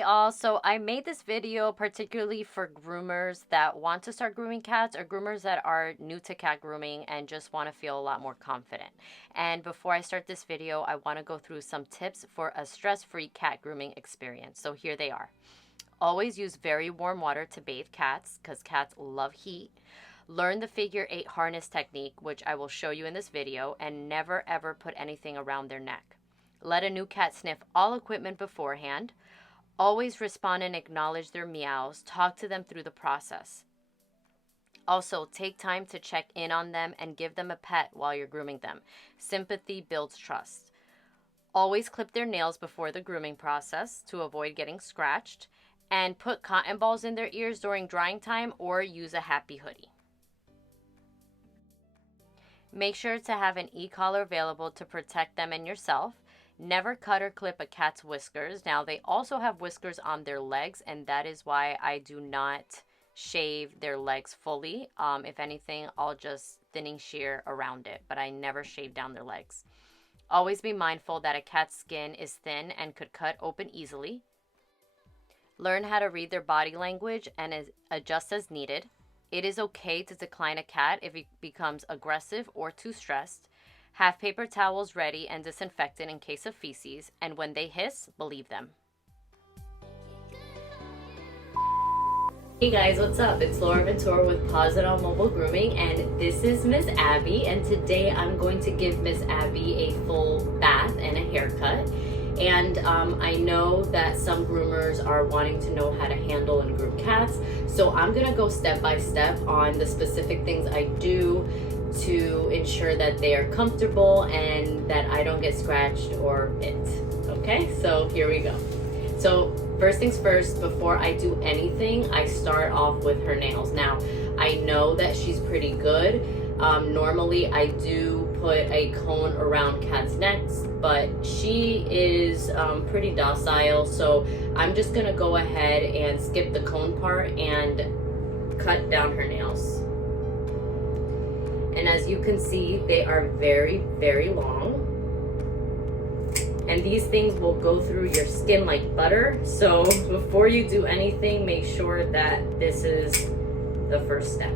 Hey all, so I made this video particularly for groomers that want to start grooming cats or groomers that are new to cat grooming and just want to feel a lot more confident. And before I start this video, I want to go through some tips for a stress-free cat grooming experience. So here they are. Always use very warm water to bathe cats because cats love heat. Learn the figure 8 harness technique, which I will show you in this video, and never ever put anything around their neck. Let a new cat sniff all equipment beforehand. Always respond and acknowledge their meows. Talk to them through the process. Also, take time to check in on them and give them a pet while you're grooming them. Sympathy builds trust. Always clip their nails before the grooming process to avoid getting scratched. And put cotton balls in their ears during drying time or use a happy hoodie. Make sure to have an e-collar available to protect them and yourself. Never cut or clip a cat's whiskers. Now, they also have whiskers on their legs, and that is why I do not shave their legs fully. If anything, I'll just thinning shear around it, but I never shave down their legs. Always be mindful that a cat's skin is thin and could cut open easily. Learn how to read their body language and adjust as needed. It is okay to decline a cat if it becomes aggressive or too stressed. Have paper towels ready and disinfectant in case of feces, and when they hiss, believe them. Hey guys, what's up? It's Laura Ventura with Pawz and All Mobile Grooming, and this is Miss Abby, and today I'm going to give Miss Abby a full bath and a haircut. And I know that some groomers are wanting to know how to handle and groom cats, so I'm gonna go step by step on the specific things I do to ensure that they are comfortable and that I don't get scratched or bit. Okay, so here we go. So first things first, before I do anything, I start off with her nails. Now, I know that she's pretty good. Normally I do put a cone around cats' necks, but she is pretty docile, so I'm just gonna go ahead and skip the cone part and cut down her nails. And as you can see, they are very, very long. And these things will go through your skin like butter. So before you do anything, make sure that this is the first step.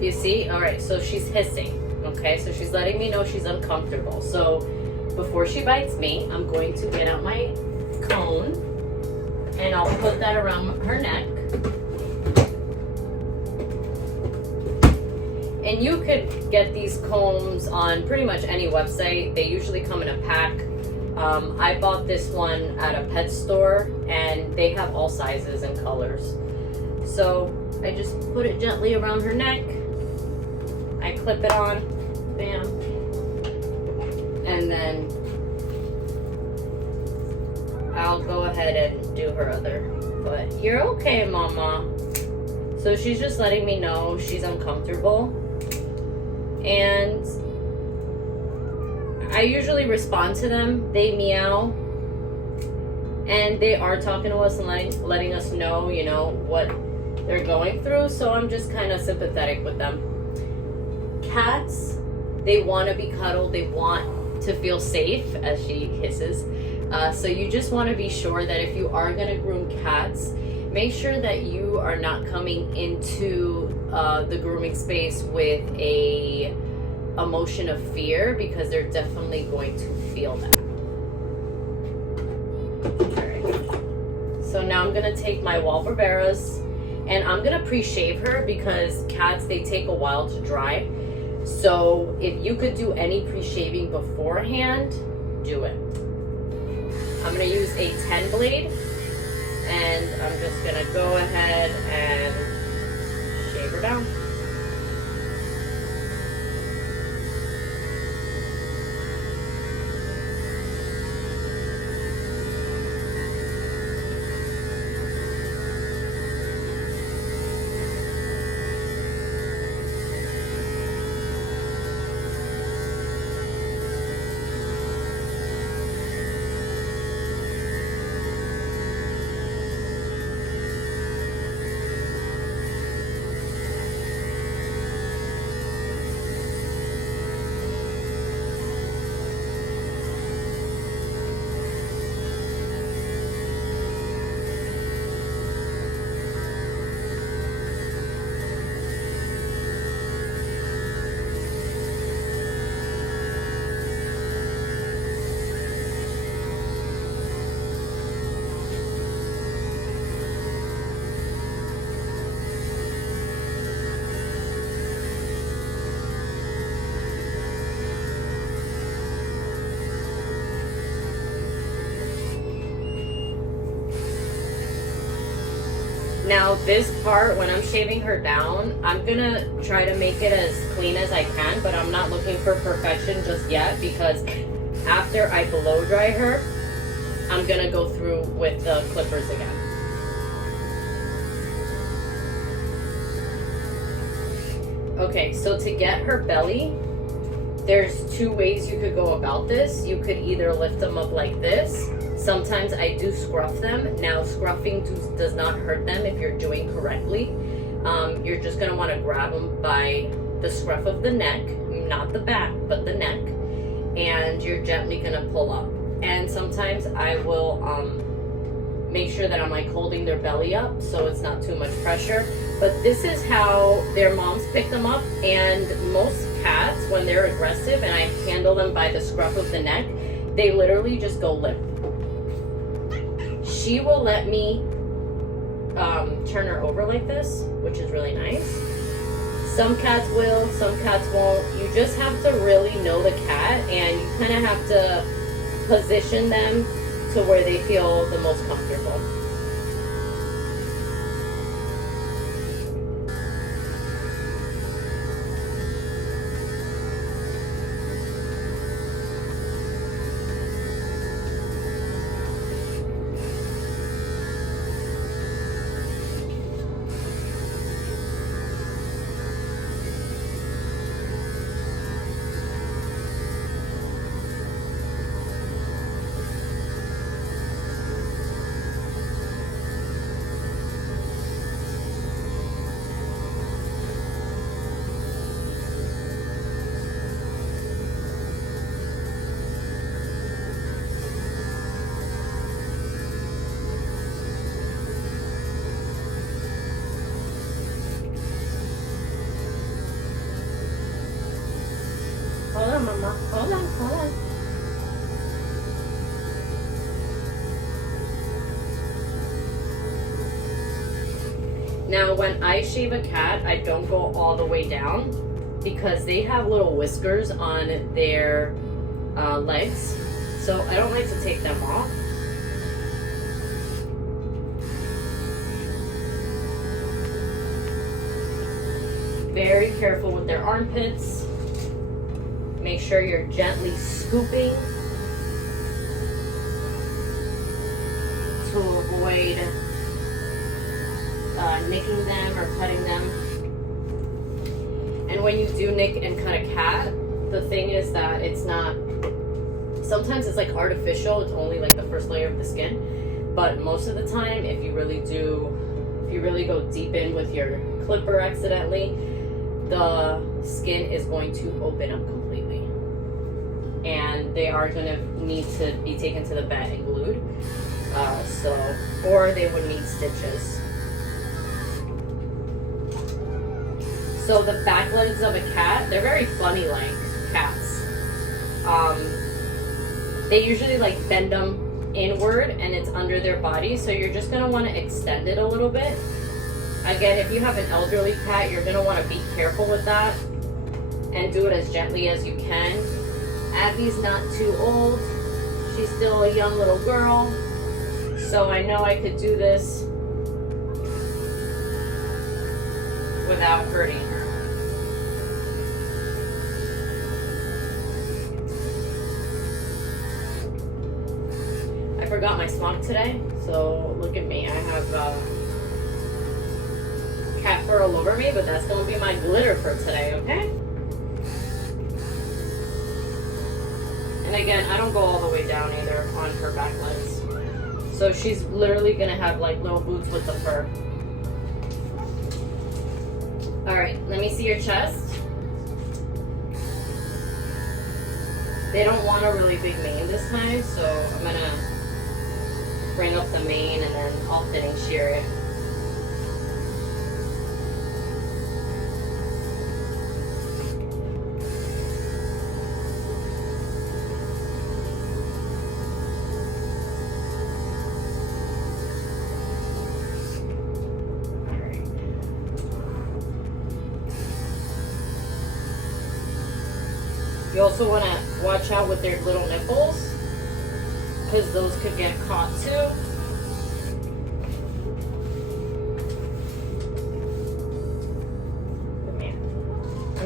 You see? All right, so she's hissing, okay? So she's letting me know she's uncomfortable. So before she bites me, I'm going to get out my cone and I'll put that around her neck. And you could get these combs on pretty much any website. They usually come in a pack. I bought this one at a pet store and they have all sizes and colors. So I just put it gently around her neck. I clip it on, bam, and then I'll go ahead and do her other foot. You're okay, mama. So she's just letting me know she's uncomfortable. And I usually respond to them. They meow. And they are talking to us and letting us know, you know, what they're going through. So I'm just kind of sympathetic with them. Cats, they want to be cuddled. They want to feel safe, as she hisses. So you just want to be sure that if you are going to groom cats, make sure that you are not coming into the grooming space with a emotion of fear, because they're definitely going to feel that. Alright. So now I'm going to take my WAHL Barburas and I'm going to pre-shave her because cats, they take a while to dry. So if you could do any pre-shaving beforehand, do it. I'm going to use a 10 blade and I'm just going to go ahead and shave her down. Now this part, when I'm shaving her down, I'm gonna try to make it as clean as I can, but I'm not looking for perfection just yet, because after I blow dry her, I'm gonna go through with the clippers again. Okay, so to get her belly, there's two ways you could go about this. You could either lift them up like this. Sometimes I do scruff them. Now, scruffing does not hurt them if you're doing correctly. You're just gonna wanna grab them by the scruff of the neck, not the back, but the neck, and you're gently gonna pull up. And sometimes I will make sure that I'm like holding their belly up so it's not too much pressure. But this is how their moms pick them up, and most cats, when they're aggressive and I handle them by the scruff of the neck, they literally just go limp. She will let me turn her over like this, which is really nice. Some cats will, some cats won't. You just have to really know the cat, and you kind of have to position them to where they feel the most comfortable. Hold on, Mama. Hold on, hold on. Now, when I shave a cat, I don't go all the way down because they have little whiskers on their legs. So I don't like to take them off. Very careful with their armpits. Make sure you're gently scooping to avoid nicking them or cutting them. And when you do nick and cut a cat, the thing is that it's not, sometimes it's like artificial, it's only like the first layer of the skin, but most of the time, if you really go deep in with your clipper accidentally, the skin is going to open up completely, and they are going to need to be taken to the vet and glued, or they would need stitches. So the back legs of a cat, they're very funny like cats. They usually like bend them inward and it's under their body, so you're just going to want to extend it a little bit. Again, if you have an elderly cat, you're going to want to be careful with that and do it as gently as you can. Abby's not too old. She's still a young little girl. So I know I could do this without hurting her. I forgot my smock today, so look at me. I have cat fur all over me, but that's going to be my glitter for today, okay? And again, I don't go all the way down either on her back legs. So she's literally going to have like little boots with the fur. Alright, let me see your chest. They don't want a really big mane this time, so I'm going to bring up the mane and then I'll thinning shear it. You also want to watch out with their little nipples, because those could get caught too.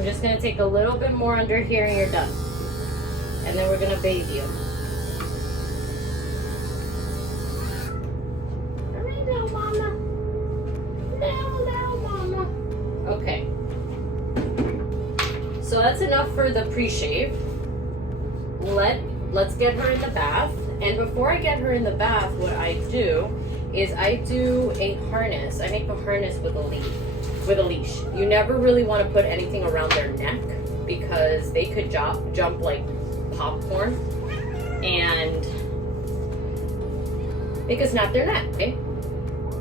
I'm just gonna take a little bit more under here and you're done. And then we're gonna bathe you. Hurry down, mama. Down, mama. Okay. So that's enough for the pre-shave. Let's get her in the bath. And before I get her in the bath, what I do is I do a harness. I make a harness with a leash. You never really want to put anything around their neck because they could jump like popcorn and they could snap their neck, okay?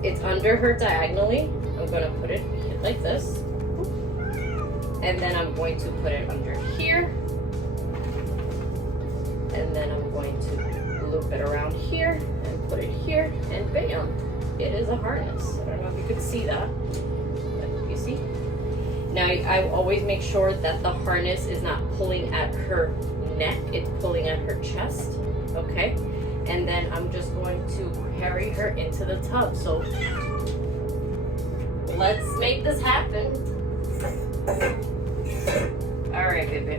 It's under her diagonally. I'm gonna put it like this. And then I'm going to put it under here. And then I'm going to loop it around here and put it here, and bam, it is a harness. I don't know if you could see that, but you see? Now I always make sure that the harness is not pulling at her neck, it's pulling at her chest, okay? And then I'm just going to carry her into the tub. So let's make this happen. All right, baby.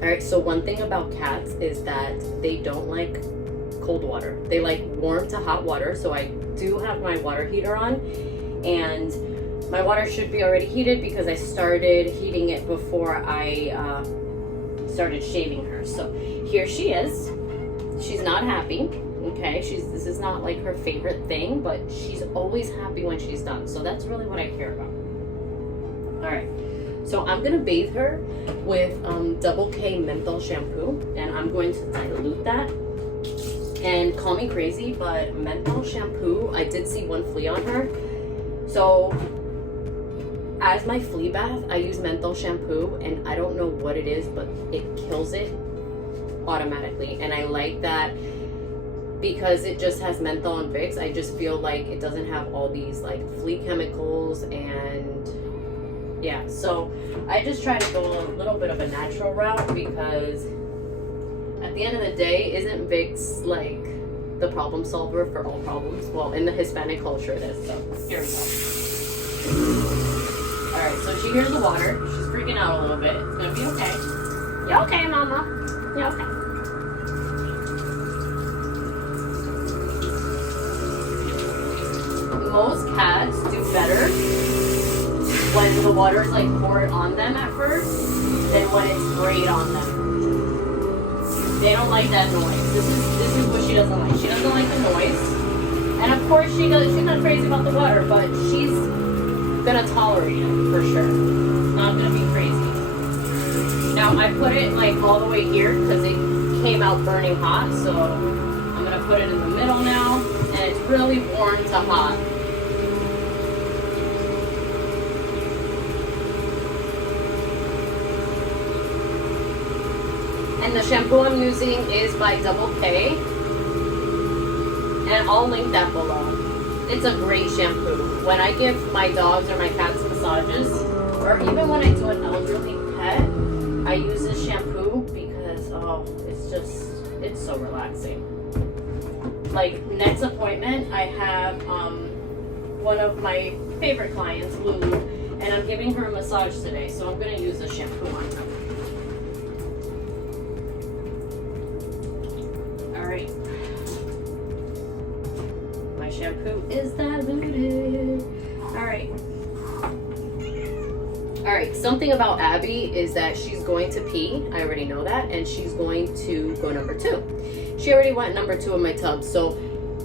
Alright, so one thing about cats is that they don't like cold water. They like warm to hot water, so I do have my water heater on, and my water should be already heated because I started heating it before I started shaving her. So here she is. She's not happy, okay? This is not like her favorite thing, but she's always happy when she's done. So that's really what I care about. Alright. So I'm gonna bathe her with double K menthol shampoo, and I'm going to dilute that. And call me crazy, but menthol shampoo, I did see one flea on her. So as my flea bath, I use menthol shampoo, and I don't know what it is, but it kills it automatically. And I like that because it just has menthol and Vicks. I just feel like it doesn't have all these like flea chemicals, and yeah, so I just try to go a little bit of a natural route because at the end of the day, isn't Vicks like the problem solver for all problems? Well, in the Hispanic culture it is, so here we go. Alright, so she hears the water. She's freaking out a little bit. It's gonna be okay. You okay, mama? You okay? Most cats do better when the water is like poured on them at first than when it's sprayed on them. They don't like that noise. This is what she doesn't like. She doesn't like the noise. And of course she's not crazy about the water, but she's gonna tolerate it for sure. Not gonna be crazy. Now I put it like all the way here because it came out burning hot, so I'm gonna put it in the middle now, and it's really warm to hot. And the shampoo I'm using is by Double K, and I'll link that below. It's a great shampoo. When I give my dogs or my cats massages, or even when I do an elderly pet, I use this shampoo because, oh, it's so relaxing. Like, next appointment, I have one of my favorite clients, Lulu, and I'm giving her a massage today, so I'm gonna use the shampoo on her. Alright. My shampoo is diluted. Alright. Alright, something about Abby is that she's going to pee. I already know that. And she's going to go number 2. She already went number 2 in my tub. So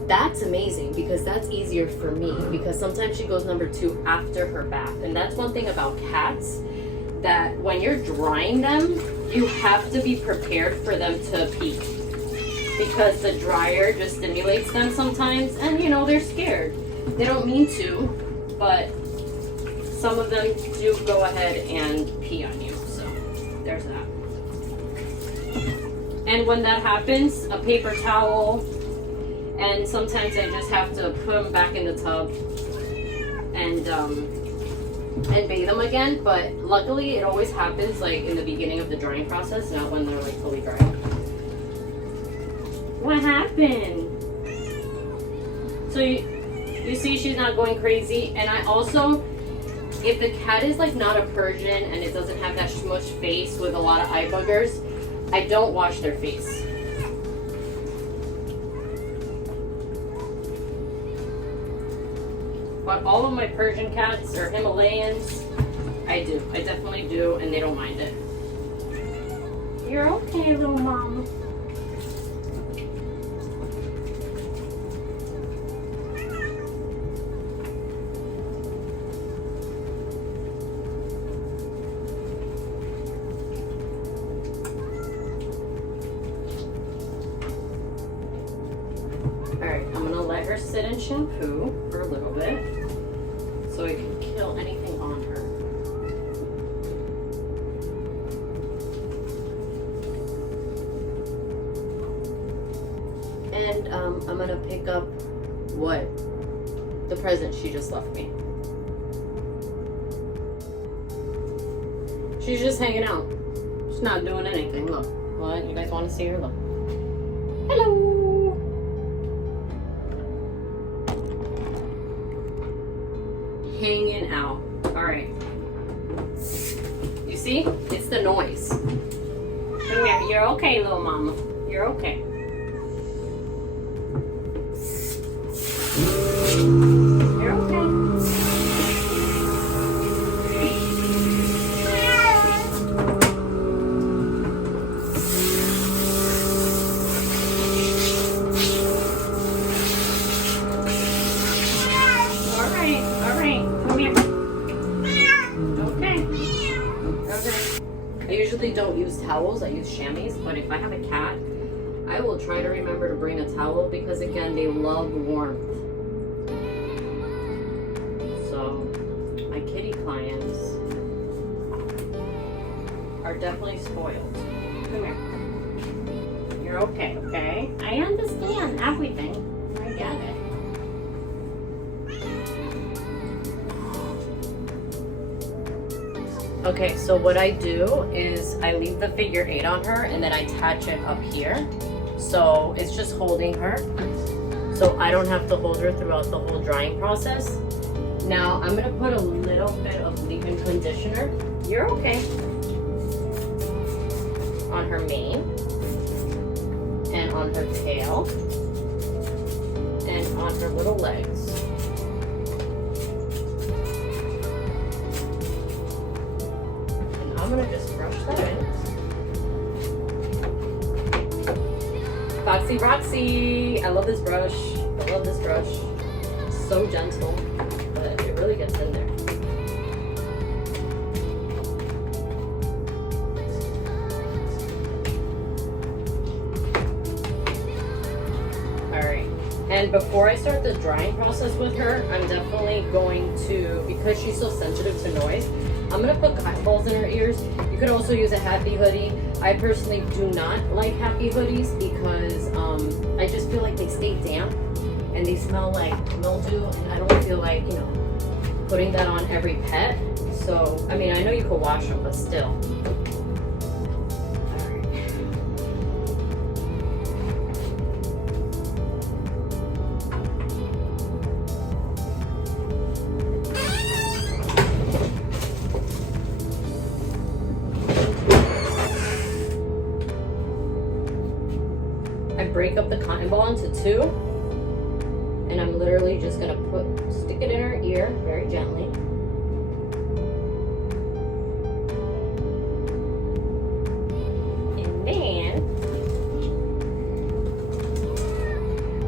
that's amazing because that's easier for me. Because sometimes she goes number 2 after her bath. And that's one thing about cats, that when you're drying them, you have to be prepared for them to pee. Because the dryer just stimulates them sometimes. And you know, they're scared. They don't mean to, but some of them do go ahead and pee on you, so there's that. And when that happens, a paper towel, and sometimes I just have to put them back in the tub and and bathe them again, but luckily it always happens like in the beginning of the drying process, not when they're like fully dry. What happened? So you see she's not going crazy. And I also, if the cat is like not a Persian and it doesn't have that smushed face with a lot of eye boogers, I don't wash their face. But all of my Persian cats or Himalayans, I do. I definitely do, and they don't mind it. You're okay, little mama. Alright, I'm gonna let her sit in shampoo for a little bit so I can kill anything on her. And I'm gonna pick up the present she just left me. She's just hanging out. She's not doing anything. Look. What? You guys want to see her? Look. Hello. Hanging out. All right. You see? It's the noise. Come here. You're okay, little mama. You're okay. You're okay. All right. Come here. Okay. I usually don't use towels. I use chamois, but if I have a cat, I will try to remember to bring a towel because, again, they love warmth. So, my kitty clients are definitely spoiled. Come here. You're okay, okay? I understand everything. I get it. Okay, so what I do is I leave the figure 8 on her and then I attach it up here. So it's just holding her. So I don't have to hold her throughout the whole drying process. Now I'm gonna put a little bit of leave-in conditioner. You're okay. On her mane. And on her tail. And on her little legs. And I'm gonna just brush that in. Foxy Roxy! I love this brush. I love this brush. It's so gentle, but it really gets in there. Alright, and before I start the drying process with her, I'm definitely going to, because she's so sensitive to noise, I'm going to put cotton balls in her ears. You could also use a happy hoodie. I personally do not like happy hoodies because I just feel like they stay damp and they smell like mildew, and I don't feel like, you know, putting that on every pet. So, I mean, I know you could wash them, but still. Break up the cotton ball into 2, and I'm literally just gonna stick it in her ear very gently. And then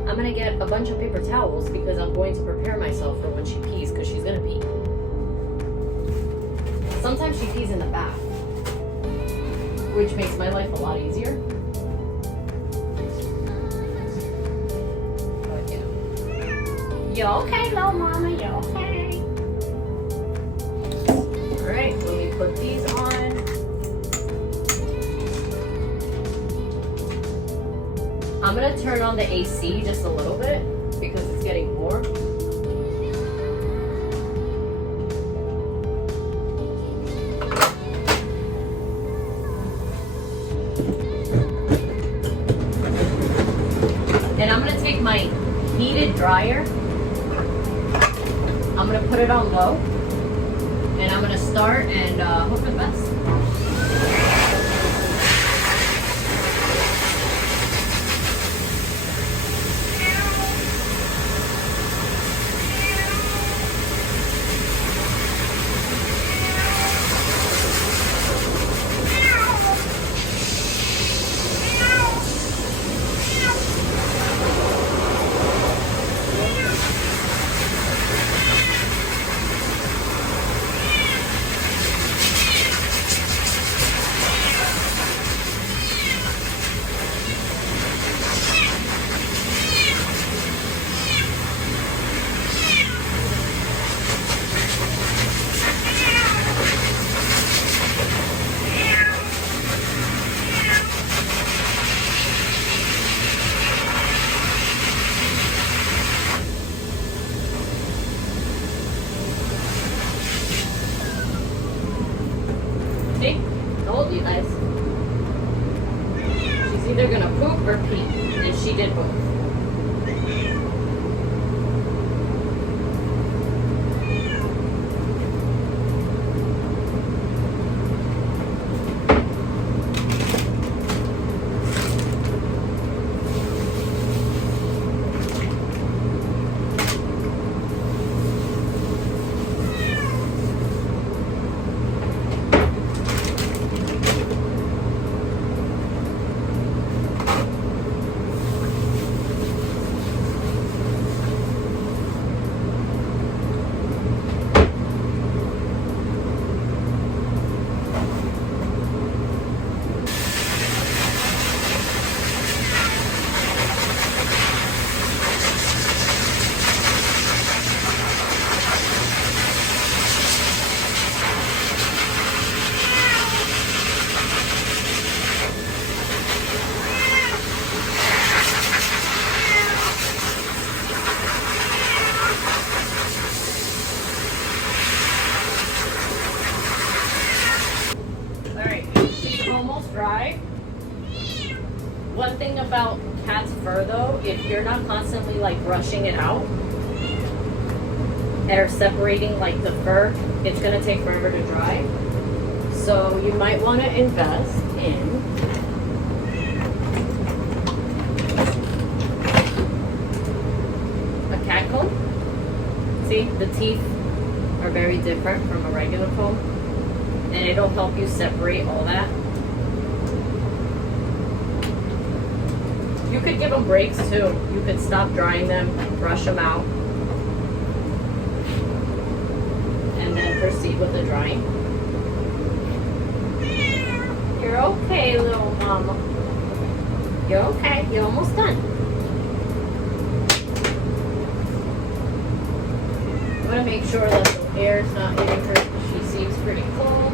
I'm gonna get a bunch of paper towels because I'm going to prepare myself for when she pees, because she's gonna pee. Sometimes she pees in the bath, which makes my life a lot easier. You okay, little mama? You okay? Alright, let me put these on. I'm gonna turn on the AC just a little bit because it's getting warm. take my heated dryer, I'm gonna put it on low, and I'm gonna start and hope for the best. See? Told you guys. She's either gonna poop or pee, and she did both. Dry. One thing about cat's fur though, if you're not constantly like brushing it out or separating like the fur, it's gonna take forever to dry. So you might want to invest in a cat comb. See, the teeth are very different from a regular comb, and it'll help you separate all that. You could give them breaks too. You could stop drying them, brush them out, and then proceed with the drying. You're okay, little mama. You're okay. You're almost done. I'm gonna make sure that the air is not hitting her. She seems pretty cold.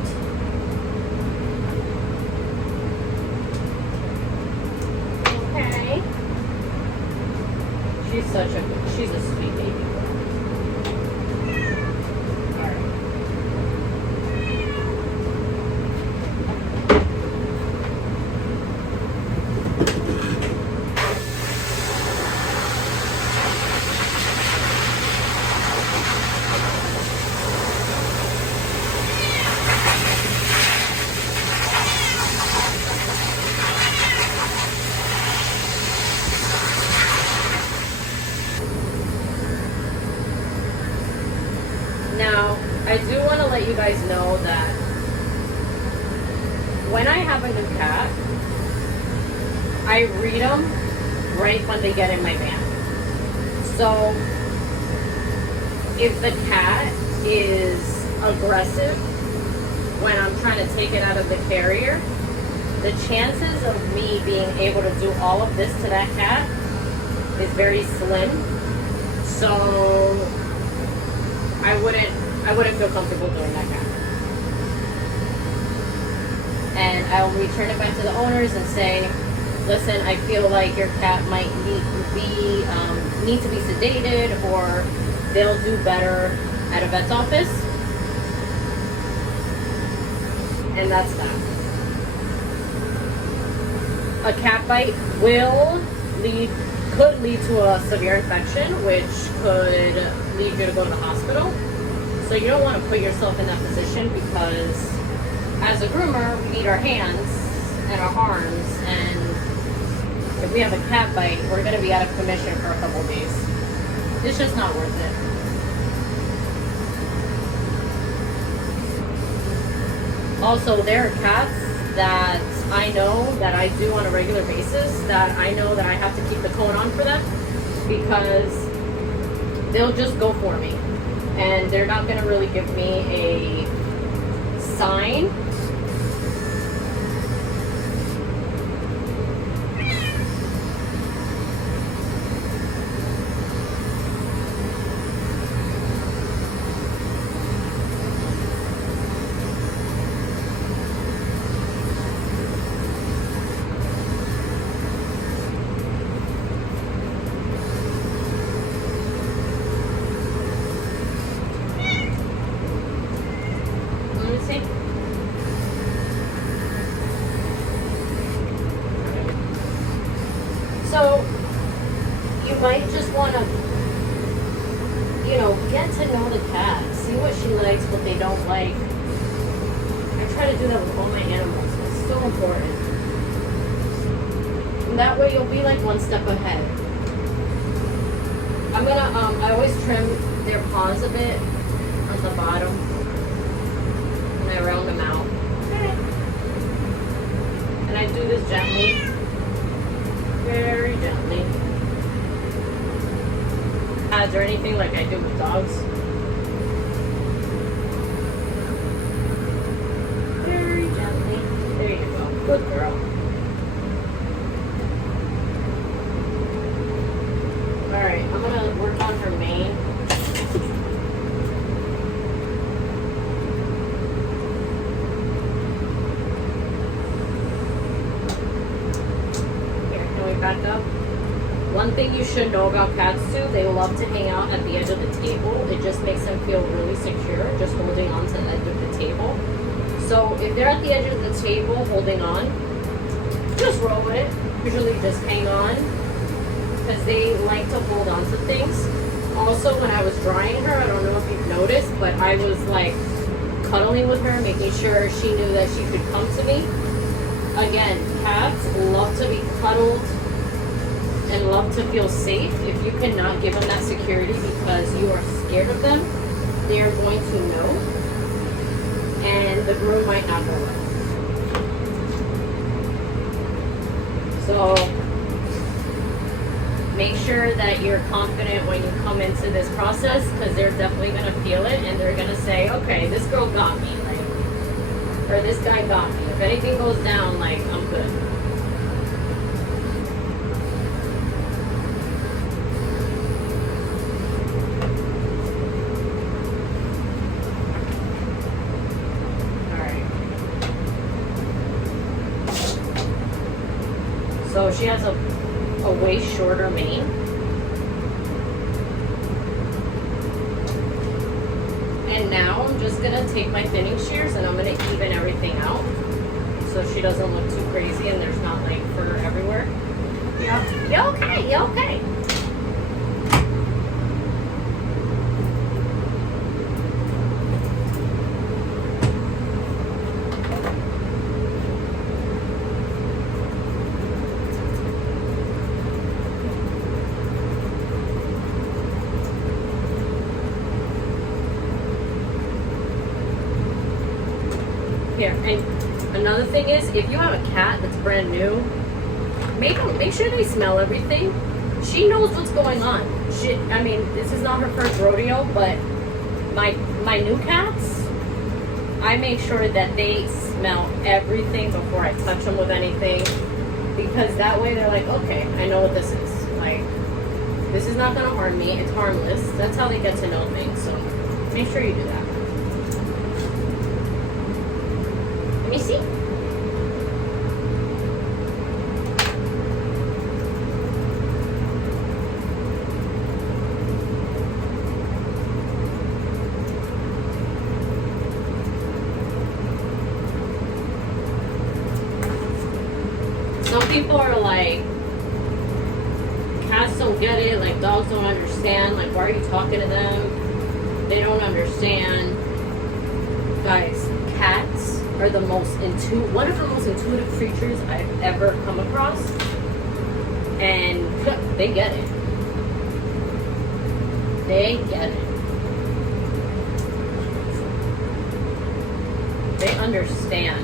She's a sweet baby. Alright. Now, I do want to let you guys know that when I have a new cat, I read them right when they get in my van. So, if the cat is aggressive when I'm trying to take it out of the carrier, the chances of me being able to do all of this to that cat is very slim. So I wouldn't feel comfortable doing that cat. And I'll return it back to the owners and say, listen, I feel like your cat might need to be sedated, or they'll do better at a vet's office. And that's that. A cat bite will lead could lead to a severe infection, which could lead you to go to the hospital. So you don't want to put yourself in that position, because as a groomer, we need our hands and our arms, and if we have a cat bite, we're going to be out of commission for a couple days. It's just not worth it. Also, there are cats that I know that I do on a regular basis, that I know that I have to keep the cone on for them, because they'll just go for me. And they're not going to really give me a sign. So you might just want to, you know, get to know the cat, see what she likes, what they don't like. I try to do that with all my animals. It's so important. And that way you'll be like one step ahead. I'm gonna, I always trim their paws a bit on the bottom when I round them out. And I do this gently. Very gently. Pads or anything like I do with dogs. Very gently. There you go. Good girl. Alright, I'm gonna work on her mane. Back up. One thing you should know about cats too, they love to hang out at the edge of the table. It just makes them feel really secure, just holding on to the edge of the table. So if they're at the edge of the table holding on, just roll with it. Usually just hang on, because they like to hold on to things. Also, when I was drying her, I don't know if you've noticed, but I was like cuddling with her, making sure she knew that she could come to me. Again, cats love to be cuddled and love to feel safe. If you cannot give them that security because you are scared of them, they are going to know, and the groom might not go well. So make sure that you're confident when you come into this process, because they're definitely going to feel it, and they're going to say, okay, this girl got me, like, or this guy got me. If anything goes down, like, I'm good. So she has a way shorter mane. And now I'm just gonna take my thinning shears and I'm gonna even everything out so she doesn't look too crazy and there's not like fur everywhere. Yeah. You okay? You okay? Here, and another thing is, if you have a cat that's brand new, make sure they smell everything. She knows what's going on. I mean, this is not her first rodeo, but my new cats, I make sure that they smell everything before I touch them with anything, because that way they're like, okay, I know what this is. Like, this is not gonna harm me. It's harmless. That's how they get to know things. So make sure you do that. Let me see. Some people are like, cats don't get it. Like, dogs don't understand. Like, why are you talking to them? They don't understand. Guys, cats are the most one of the most intuitive creatures I've ever come across. And they get it. They get it. They understand.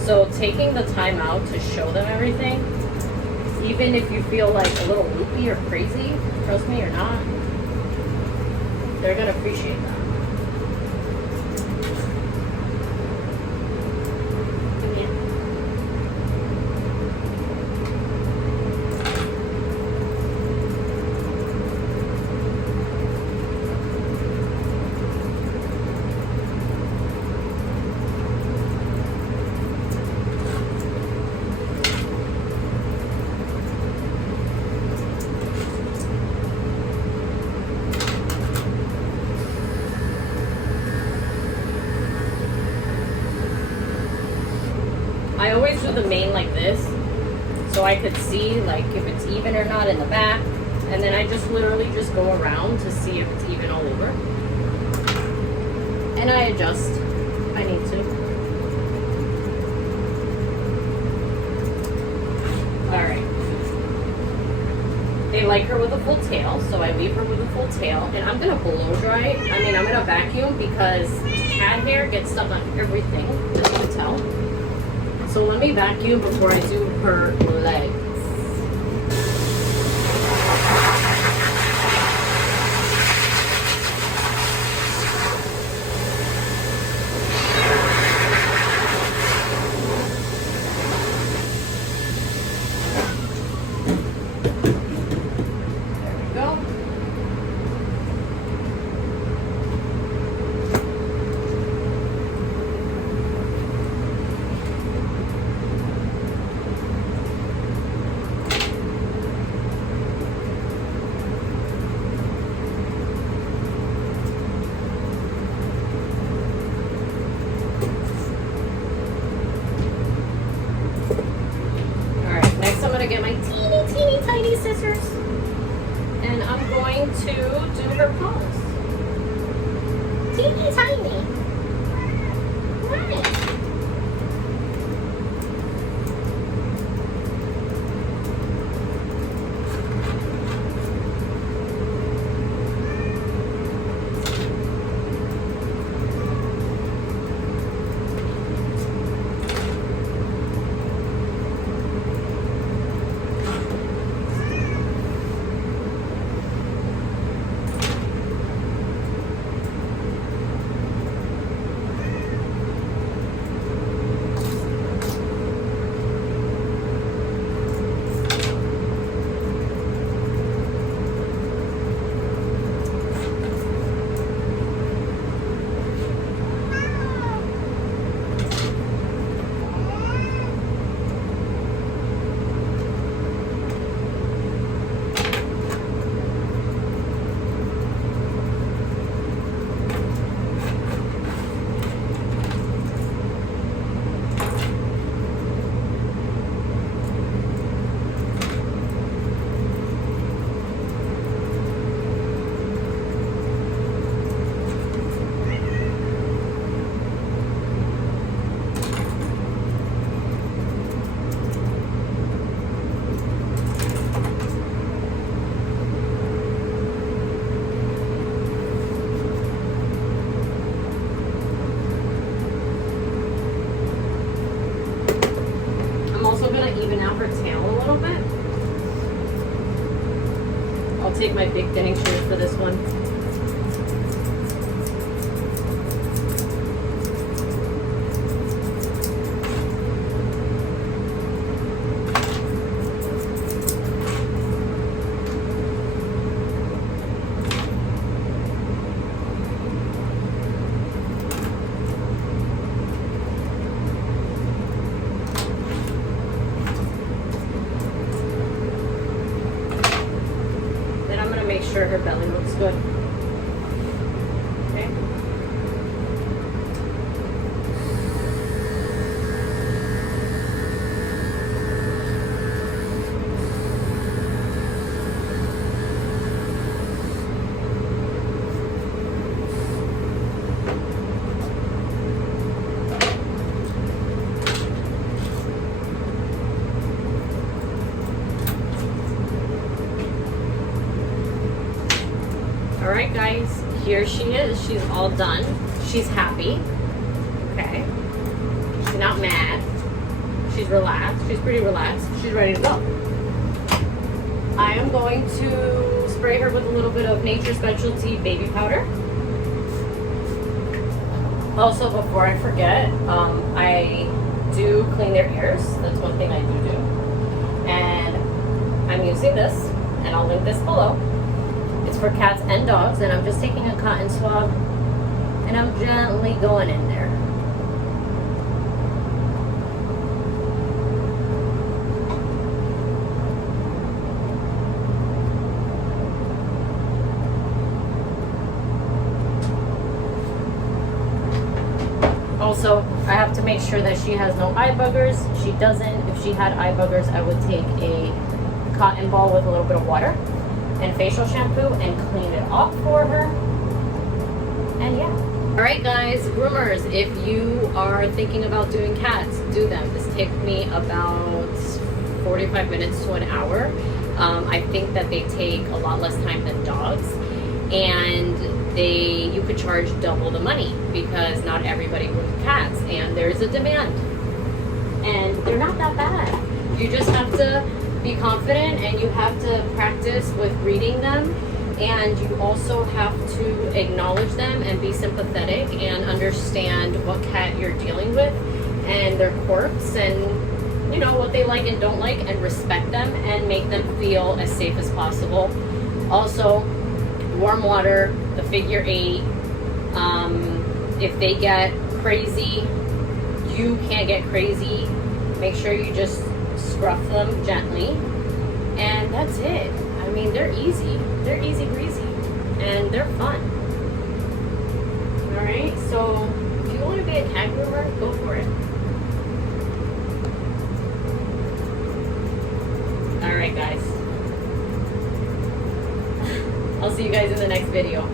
So taking the time out to show them everything, even if you feel like a little loopy or crazy, trust me, you're not. They're gonna appreciate that. I always do the mane like this, so I could see like if it's even or not in the back, and then I just literally just go around to see if it's even all over. And I adjust. I need to. Alright. They like her with a full tail, so I leave her with a full tail. And I'm gonna blow dry. I mean, I'm gonna vacuum because cat hair gets stuck on everything, as you can tell. So let me vacuum before I do her legs. Get my teeny tiny scissors, and I'm going to do her paws. Teeny tiny. Nice. Take my big dang shears for this one. Sure her belly looks good. Okay. Alright guys, here she is. She's all done. She's happy. Okay. She's not mad. She's relaxed. She's pretty relaxed. She's ready to go. I am going to spray her with a little bit of Nature's Specialty baby powder. Also, before I forget, I do clean their ears. That's one thing I do. And I'm using this, and I'll link this below. It's for cats and dogs, and I'm just taking a cotton swab and I'm gently going in there. Also, I have to make sure that she has no eye buggers. She doesn't. If she had eye buggers, I would take a cotton ball with a little bit of water and facial shampoo and clean it off for her. And yeah. Alright guys, groomers, if you are thinking about doing cats, do them. This takes me about 45 minutes to an hour. I think that they take a lot less time than dogs, and you could charge double the money because not everybody grooms cats, and there's a demand. And they're not that bad. You just have to be confident, and you have to practice with reading them, and you also have to acknowledge them and be sympathetic and understand what cat you're dealing with and their quirks and you know what they like and don't like, and respect them and make them feel as safe as possible. Also, warm water, the figure 8. If they get crazy, you can't get crazy. Make sure you just scruff them gently, and that's it. I mean, they're easy breezy, and they're fun. Alright, so if you want to be a cat groomer, go for it. Alright guys, I'll see you guys in the next video.